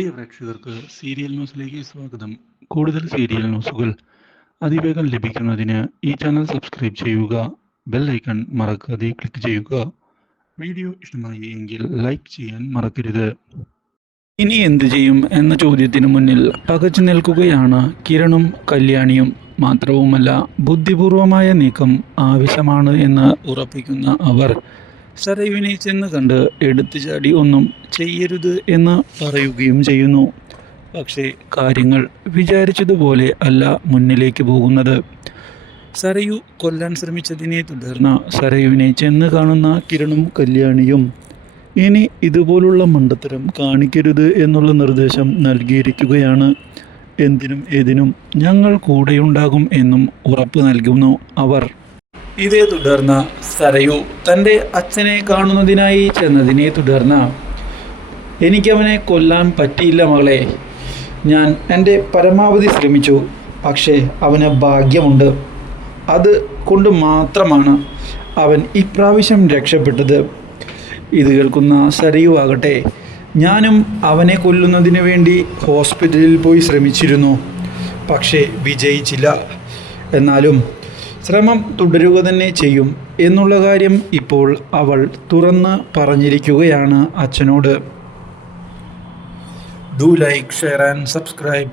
പ്രിയ പ്രേക്ഷകർക്ക് സീരിയൽ ന്യൂസിലേക്ക് സ്വാഗതം. കൂടുതൽ സീരിയൽ ന്യൂസുകൾ അതിവേഗം ലഭിക്കുന്നതിന് ഈ ചാനൽ സബ്സ്ക്രൈബ് ചെയ്യുക ബെൽ ഐക്കൺ മറക്കാതെ ക്ലിക്ക് ചെയ്യുക. വീഡിയോ ഇഷ്ടമായി എങ്കിൽ ലൈക്ക് ചെയ്യാൻ മറക്കരുത്. ഇനി എന്തു ചെയ്യും എന്ന ചോദ്യത്തിന് മുന്നിൽ പകച്ചു നിൽക്കുകയാണ് കിരണും കല്യാണിയും. മാത്രവുമല്ല ബുദ്ധിപൂർവമായ നീക്കം ആവശ്യമാണ് എന്ന് ഉറപ്പിക്കുന്ന അവർ. സരയുവിനെ ചെന്ന് കണ്ട് എടുത്തു ചാടി ഒന്നും ചെയ്യരുത് എന്ന് പറയുകയും ചെയ്യുന്നു. പക്ഷേ കാര്യങ്ങൾ വിചാരിച്ചതുപോലെ അല്ല മുന്നിലേക്ക് പോകുന്നത്. സരയു കൊല്ലാൻ ശ്രമിച്ചതിനെ തുടർന്ന് സരയുവിനെ ചെന്ന് കാണുന്ന കിരണും കല്യാണിയും ഇനി ഇതുപോലുള്ള മണ്ടത്തരം കാണിക്കരുത് എന്നുള്ള നിർദ്ദേശം നൽകിയിരിക്കുകയാണ്. എന്തിനും ഏതിനും ഞങ്ങൾ കൂടെയുണ്ടാകും എന്നും ഉറപ്പ് നൽകുന്നു അവർ. ഇതേ തുടർന്ന് സരയു തന്റെ അച്ഛനെ കാണുന്നതിനായി ചെന്നതിനെ തുടർന്ന് എനിക്കവനെ കൊല്ലാൻ പറ്റിയില്ല മകളെ. ഞാൻ എന്റെ പരമാവധി ശ്രമിച്ചു. പക്ഷേ അവന് ഭാഗ്യമുണ്ട്. അത് കൊണ്ട് മാത്രമാണ് അവൻ ഇപ്രാവശ്യം രക്ഷപ്പെട്ടത്. ഇത് കേൾക്കുന്ന സരയു ആകട്ടെ ഞാനും അവനെ കൊല്ലുന്നതിന് വേണ്ടി ഹോസ്പിറ്റലിൽ പോയി ശ്രമിച്ചിരുന്നു. പക്ഷേ വിജയിച്ചില്ല. എന്നാലും ശ്രമം തുടരുക തന്നെ ചെയ്യും എന്നുള്ള കാര്യം ഇപ്പോൾ അവൾ തുറന്ന് പറഞ്ഞിരിക്കുകയാണ് അച്ഛനോട്. Do like share and subscribe